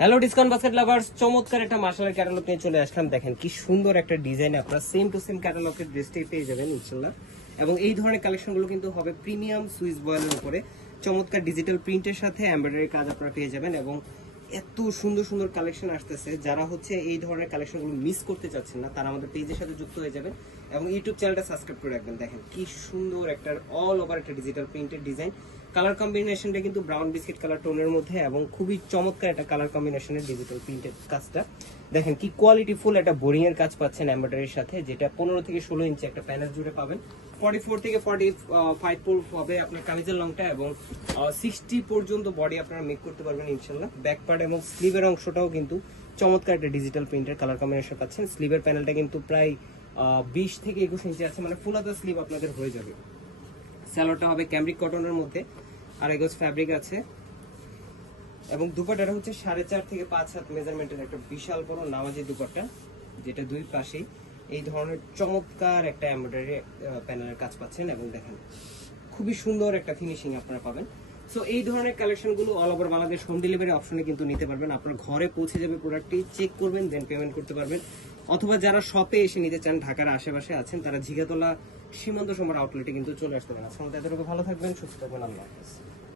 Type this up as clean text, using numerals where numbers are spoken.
Hello discount basket lovers, চমৎকার একটা মার্শালের catalogue নিয়ে চলে আসলাম। দেখেন কি সুন্দর একটা ডিজাইন, আপনারা সেম টু সেম ক্যাটালগের ড্রেসটাই পেয়ে যাবেন ইনশাল্লাহ। এবং এই ধরনের কালেকশনগুলো কিন্তু হবে প্রিমিয়াম সুইস বয়েলের উপরে, চমৎকার ডিজিটাল প্রিন্টের সাথে এমব্রয়ডারি কাজ আপনারা পেয়ে যাবেন। এবং এত সুন্দর সুন্দর কালেকশন আসতেছে, যারা হচ্ছে এই ধরনের কালেকশনগুলো মিস করতে চাচ্ছেন না তারা আমাদের পেজের সাথে যুক্ত হয়ে যাবেন এবং ইউটিউব চ্যানেলটা সাবস্ক্রাইব করে রাখবেন। দেখেন কি সুন্দর একটা অল ওভার একটা ডিজিটাল প্রিন্টের ডিজাইন, কালার কম্বিনেশনটা কিন্তু ব্রাউন বিস্কিট কালার টোনের মধ্যে এবং খুবই চমৎকার একটা কালার কম্বিনেশনের ডিজিটাল প্রিন্টের কাজটা। দেখেন কি কোয়ালিটি ফুল একটা বোরিং এর কাজ পাচ্ছেন এমব্রয়ডারির সাথে, যেটা 15 থেকে 16 ইঞ্চি একটা প্যানেল জুড়ে পাবেন। 44 থেকে 45 ফুল হবে আপনার কামিজের লংটা এবং 60 পর্যন্ত বডি আপনারা মেক করতে পারবেন ইনশাল্লাহ। ব্যাক পার্ট এবং স্লিভের অংশটাও কিন্তু চমৎকার একটা ডিজিটাল প্রিন্টের কালার কম্বিনেশন পাচ্ছেন। স্লিভের প্যানেলটা কিন্তু প্রায় 20 থেকে 21 ইঞ্চি আছে, মানে ফুল হাতা স্লিভ আপনাদের হয়ে যাবে। স্যালোয়ারটা হবে ক্যামব্রিক কটনের মধ্যে, আর এগোজ ফ্যাব্রিক আছে এবং দুপাট্টাটা হচ্ছে 4.5 থেকে 5 হাত মেজারমেন্টের একটা বিশাল বড় নামাজি দুপাট্টা, যেটা দুই পাশেই এই ধরনের চমৎকার একটা এমব্রয়ডারি প্যানেলের কাজ পাচ্ছেন। এবং দেখেন খুবই সুন্দর একটা ফিনিশিং আপনারা পাবেন। সো এই ধরনের কালেকশনগুলো all over Bangladesh home delivery অপশনে কিন্তু নিতে পারবেন। আপনার ঘরে পৌঁছে যাবে, প্রোডাক্টটি চেক করবেন দেন পেমেন্ট করতে পারবেন। অথবা যারা শপে এসে নিতে চান, ঢাকার আশেপাশে আছেন, তারা ঝিগাতলা সীমান্ত সমর আউটলেটে কিন্তু চলে আসতে পারেন। আজকে এতটুকু, ভালো থাকবেন, সুস্থ থাকবেন, আল্লাহ হাফেজ।